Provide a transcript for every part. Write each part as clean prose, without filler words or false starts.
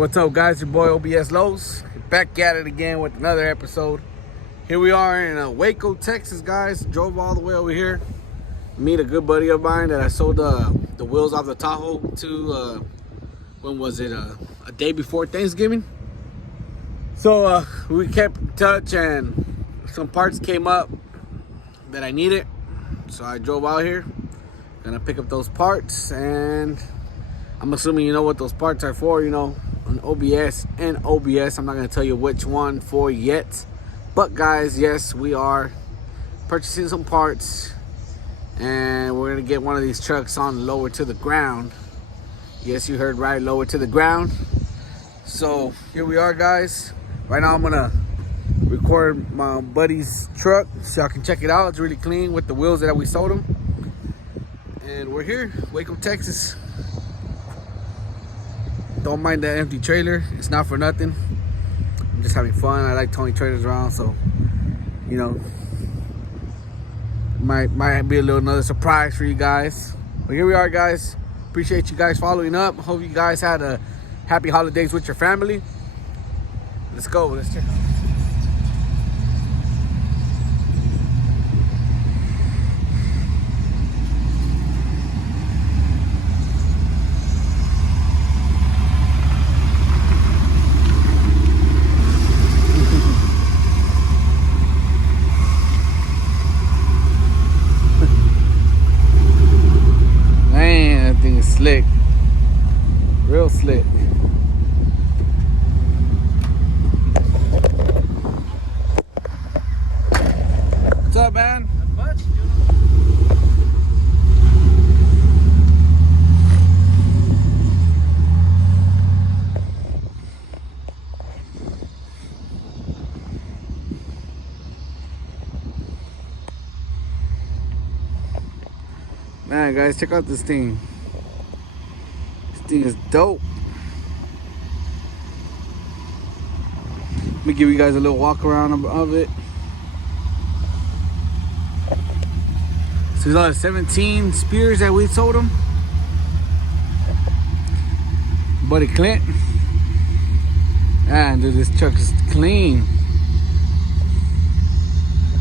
What's up, guys? Your boy O.B.S. Lowe's back at it again with another episode. Here we are in Waco, Texas, guys. Drove all the way over here. Meet a good buddy of mine that I sold the wheels off the Tahoe to. When was it? A day before Thanksgiving. So we kept in touch, and some parts came up that I needed. So I drove out here, gonna pick up those parts, and I'm assuming you know what those parts are for. You know, an O.B.S and O.B.S. I'm not gonna tell you which one for yet, but guys, yes, we are purchasing some parts, and we're gonna get one of these trucks on lower to the ground. Yes, you heard right, lower to the ground. So here we are, guys. Right now I'm gonna record my buddy's truck so y'all can check it out. It's really clean with the wheels that we sold him. And we're here, Waco, Texas. Don't mind that empty trailer. It's not for nothing. I'm just having fun. I like towing trailers around, so you know, might be a little another surprise for you guys. But here we are, guys. Appreciate you guys following up. Hope you guys had a happy holidays with your family. Let's go. Let's check. Man, that thing is slick. Real slick. What's up, man? Not much. Man, guys, check out this thing. This thing is dope. Let me give you guys a little walk around of it. So there's 17 spears that we sold him. Buddy Clint. Man, dude, this truck is clean.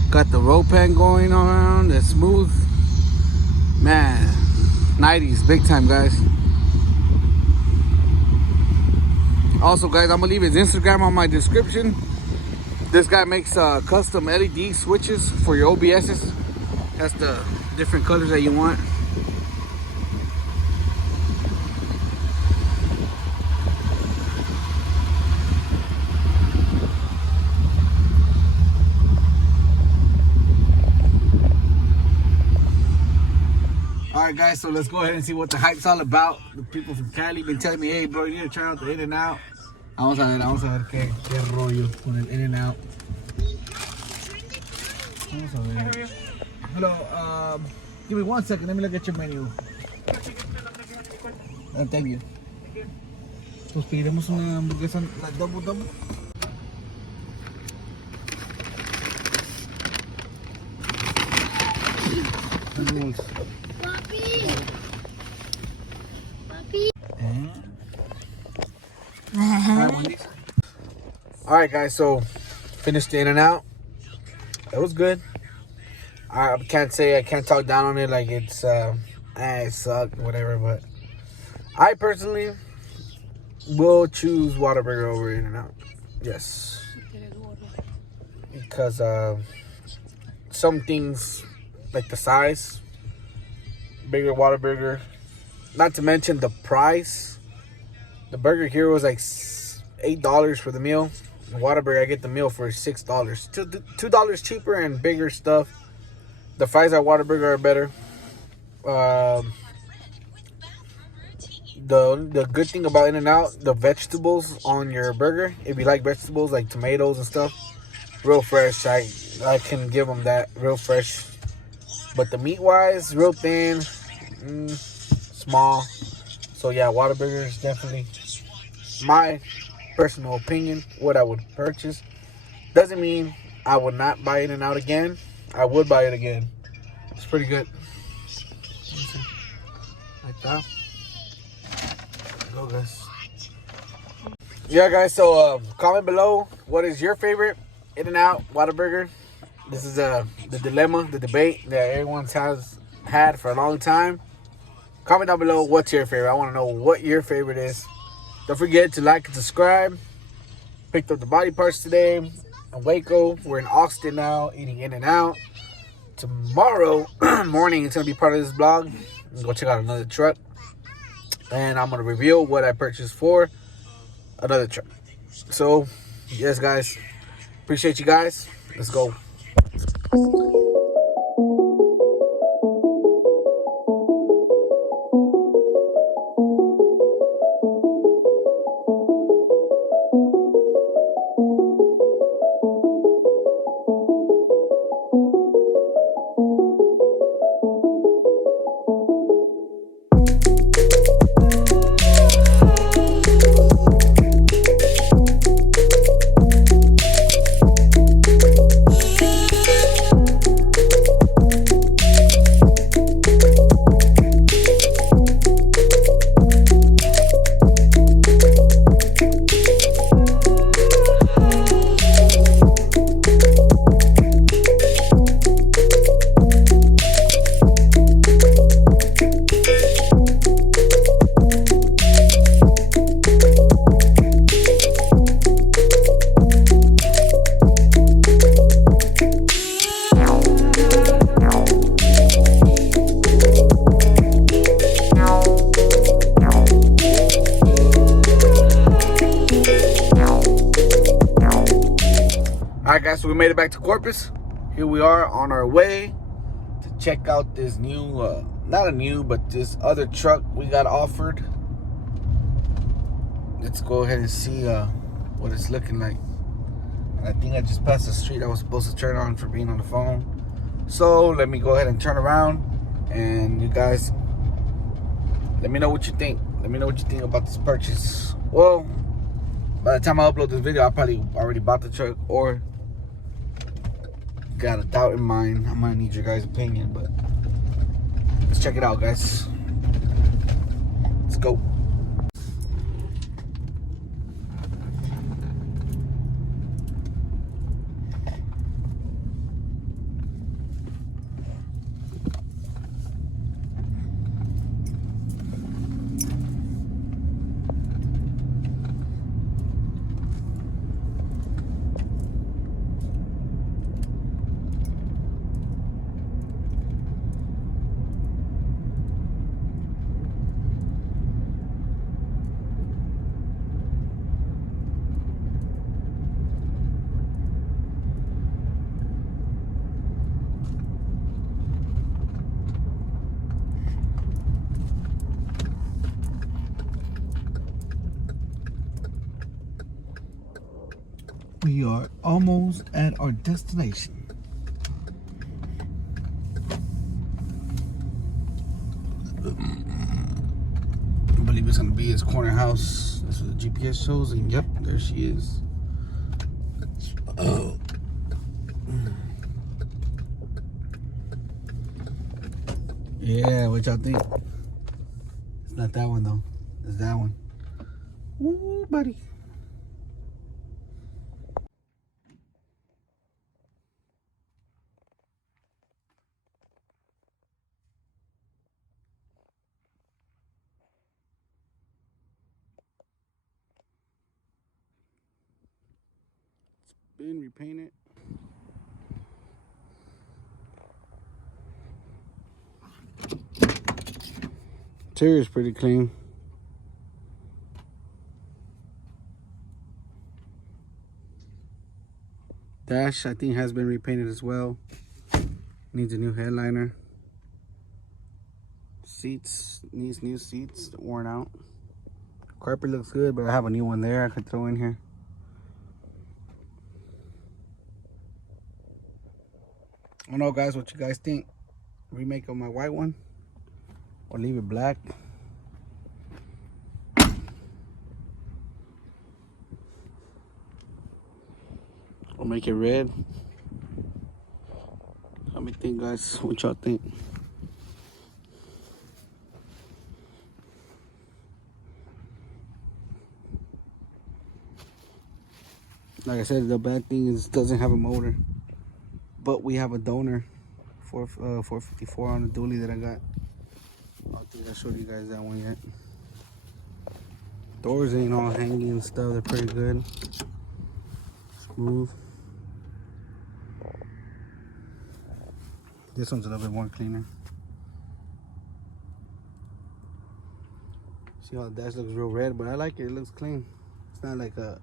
Got the roll pan going around. That's smooth. Man, 90s, big time, guys. Also, guys, I'm gonna leave his Instagram on my description. This guy makes custom LED switches for your O.B.S's. That's the different colors that you want. Alright, guys, so let's go ahead and see what the hype's all about. The people from Cali been telling me, hey bro, you need to try out the In-N-Out. Vamos a ver qué rollo con el In-N-Out. Vamos a ver. Hello, give me 1 second, let me look at your menu. Thank you. Pues pediremos una hamburguesa, like double. Alright, guys, so finished the In-N-Out. It was good. I can't talk down on it like it's it sucked, whatever, but I personally will choose Whataburger over In-N-Out. Yes. Because some things like the size, bigger Whataburger, not to mention the price. The burger here was like $8 for the meal. The Whataburger, I get the meal for $6. $2 cheaper and bigger stuff. The fries at Whataburger are better. The good thing about In-N-Out, the vegetables on your burger, if you like vegetables like tomatoes and stuff, real fresh. I can give them that, real fresh. But the meat wise, real thin, small. So yeah, Whataburger is definitely my personal opinion what I would purchase. Doesn't mean I would not buy In-N-Out again. I would buy it again. It's pretty good. Like that. Go, guys. Yeah, guys. So comment below what is your favorite In-N-Out Whataburger. This is the dilemma, the debate that everyone has had for a long time. Comment down below what's your favorite. I want to know what your favorite is. Don't forget to like and subscribe. Picked up the body parts today in Waco. We're in Austin now, eating In-N-Out. Tomorrow morning, it's going to be part of this vlog. Go check out another truck. And I'm going to reveal what I purchased for another truck. So, yes, guys. Appreciate you guys. Let's go. Alright, guys, so we made it back to Corpus. Here we are on our way to check out this new, not a new, but this other truck we got offered. Let's go ahead and see what it's looking like. And I think I just passed the street I was supposed to turn on for being on the phone. So let me go ahead and turn around, and you guys, let me know what you think. Let me know what you think about this purchase. Well, by the time I upload this video, I probably already bought the truck or got a doubt in mind. I'm gonna need your guys' opinion, but let's check it out, guys. Let's go. We are almost at our destination. I believe it's gonna be his corner house. That's what the GPS shows, and yep, there she is. Oh. Yeah, what y'all think? It's not that one though. It's that one. Woo, buddy. Been repainted. Interior is pretty clean. Dash, I think, has been repainted as well. Needs a new headliner. Seats, needs new seats, worn out. Carpet looks good, but I have a new one there I could throw in here. I don't know, guys, what you guys think. Remake of my white one or leave it black. Or make it red. Let me think, guys, what y'all think. Like I said, the bad thing is it doesn't have a motor. But we have a donor, 454 on the dually that I got. I don't think I showed you guys that one yet. Doors ain't all hanging and stuff. They're pretty good. Smooth. This one's a little bit more cleaner. See how the dash looks real red, but I like it. It looks clean. It's not like a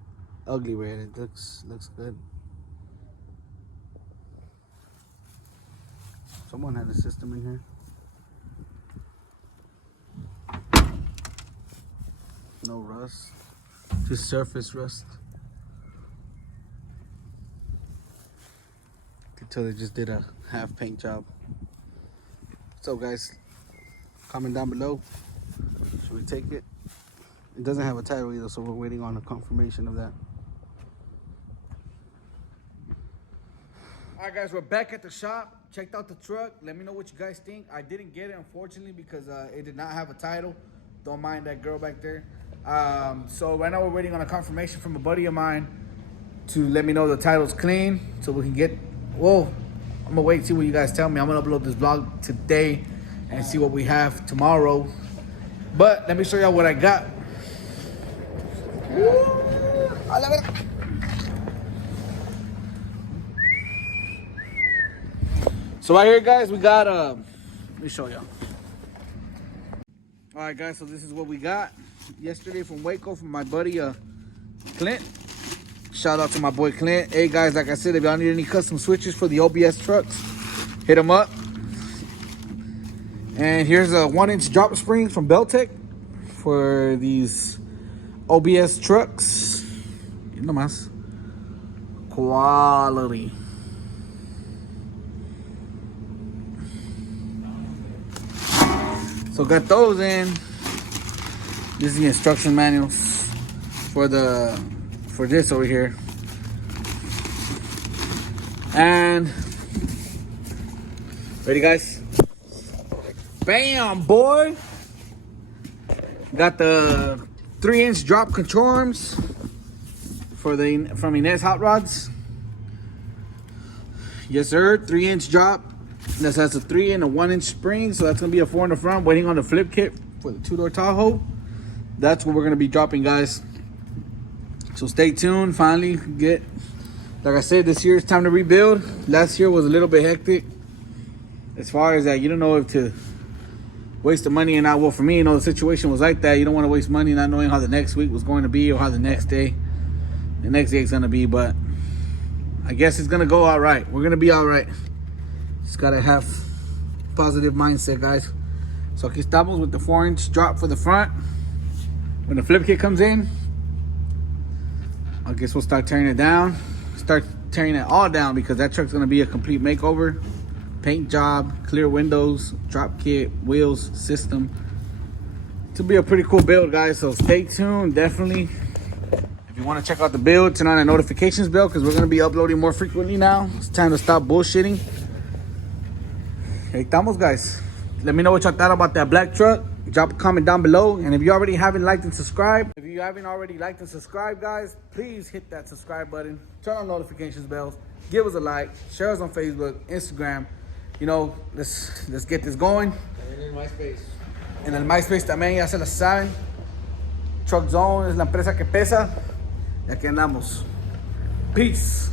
ugly red. It looks good. Someone had a system in here. No rust, just surface rust. You can tell they just did a half paint job. So guys, comment down below. Should we take it? It doesn't have a title either, so we're waiting on a confirmation of that. All right, guys, we're back at the shop. Checked out the truck. Let me know what you guys think. I didn't get it, unfortunately, because it did not have a title. Don't mind that girl back there. So right now we're waiting on a confirmation from a buddy of mine to let me know the title's clean, so we can get. Whoa, I'm gonna wait and see what you guys tell me. I'm gonna upload this vlog today and see what we have tomorrow. But let me show y'all what I got. So right here, guys, we got let me show y'all. All right, guys, so this is what we got yesterday from Waco from my buddy Clint. Shout out to my boy Clint. Hey guys, like I said, if y'all need any custom switches for the O.B.S trucks, hit him up. And here's a 1-inch drop spring from Beltec for these O.B.S trucks. No más. Quality. So got those in. This is the instruction manuals for this over here. And ready, guys? Bam, boy! Got the 3-inch drop control arms from Inez Hot Rods. Yes, sir. 3-inch drop. This has a 3 and a 1-inch spring, so that's gonna be a 4 in the front. Waiting on the flip kit for the 2-door Tahoe. That's what we're gonna be dropping, guys. So stay tuned. Finally get, like I said, this year it's time to rebuild. Last year was a little bit hectic as far as that. You don't know if to waste the money or not. Well, for me, you know, the situation was like that. You don't want to waste money not knowing how the next week was going to be or how the next day is gonna be. But I guess it's gonna go all right. We're gonna be all right. Just gotta have positive mindset, guys. So aquí estamos with the 4-inch drop for the front. When the flip kit comes in, I guess we'll start tearing it down. Start tearing it all down because that truck's gonna be a complete makeover. Paint job, clear windows, drop kit, wheels, system. It'll be a pretty cool build, guys. So stay tuned, definitely. If you wanna check out the build, turn on the notifications bell because we're gonna be uploading more frequently now. It's time to stop bullshitting. Hey, estamos, guys. Let me know what y'all thought about that black truck. Drop a comment down below. And if you already haven't liked and subscribed, guys, please hit that subscribe button. Turn on notifications bells. Give us a like. Share us on Facebook, Instagram. You know, let's get this going. And in MySpace. En el MySpace también, ya se la saben. Truck Zone es la empresa que pesa. Y aquí andamos. Peace.